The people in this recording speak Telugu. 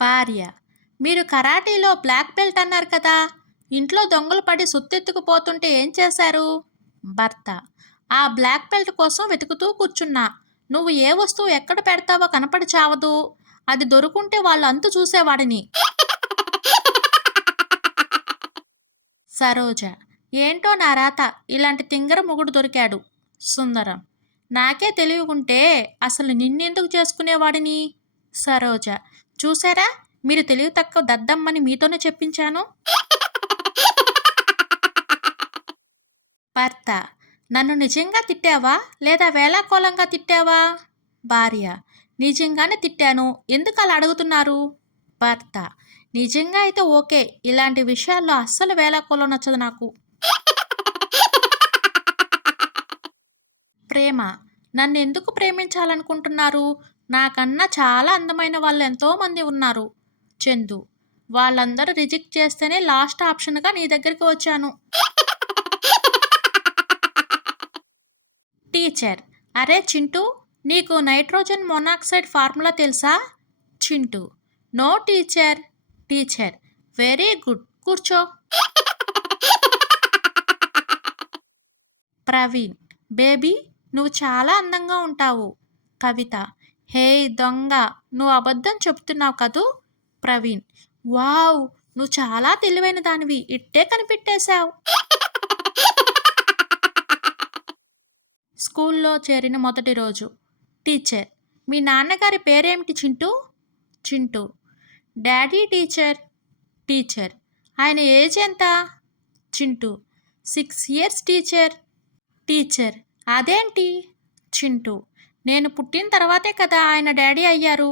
భార్య: మీరు కరాటీలో బ్లాక్ బెల్ట్ అన్నారు కదా, ఇంట్లో దొంగలు పడి సుత్తెత్తుకుపోతుంటే ఏం చేశారు? భర్త: ఆ బ్లాక్ బెల్ట్ కోసం వెతుకుతూ కూర్చున్నా. నువ్వు ఏ వస్తువు ఎక్కడ పెడతావో కనపడి చావదు. అది దొరుకుంటే వాళ్ళు అంతు చూసేవాడిని. సరోజ: ఏంటో నా రాత, ఇలాంటి తింగర మొగుడు దొరికాడు. సుందరం: నాకే తెలియకుంటే అసలు నిన్నెందుకు చేసుకునేవాడిని. సరోజ: చూసారా, మీరు తెలివి తక్కువ దద్దమ్మని మీతోనే చెప్పించాను. భర్త: నన్ను నిజంగా తిట్టావా లేదా వేళాకోళంగా తిట్టావా? భార్య: నిజంగానే తిట్టాను, ఎందుకు అలా అడుగుతున్నారు? భర్త: నిజంగా అయితే ఓకే, ఇలాంటి విషయాల్లో అస్సలు వేళాకోళం నచ్చదు నాకు. ప్రేమ: నన్ను ఎందుకు ప్రేమించాలనుకుంటున్నారు? నాకన్నా చాలా అందమైన వాళ్ళు ఎంతోమంది ఉన్నారు. చందు: వాళ్ళందరూ రిజెక్ట్ చేస్తేనే లాస్ట్ ఆప్షన్గా నీ దగ్గరికి వచ్చాను. టీచర్: అరే చింటూ, నీకు నైట్రోజన్ మోనాక్సైడ్ ఫార్ములా తెలుసా? Chintu: no teacher. Teacher: very good, కూర్చో. ప్రవీణ్: బేబీ, నువ్వు చాలా అందంగా ఉంటావు. కవిత: హే దొంగ, నువ్వు అబద్ధం చెప్తున్నావు కదూ. ప్రవీణ్: వావ్, నువ్వు చాలా తెలివైన దానివి, ఇట్టే కనిపెట్టేశావు. స్కూల్లో చేరిన మొదటి రోజు. టీచర్: మీ నాన్నగారి పేరేమిటి Chintu? Chintu: daddy teacher. Teacher: ఆయన ఏజ్ ఎంత? Chintu: 6 years teacher. టీచర్: అదేంటి? చింటూ: నేను పుట్టిన తర్వాతే కదా ఆయన డాడీ అయ్యారు.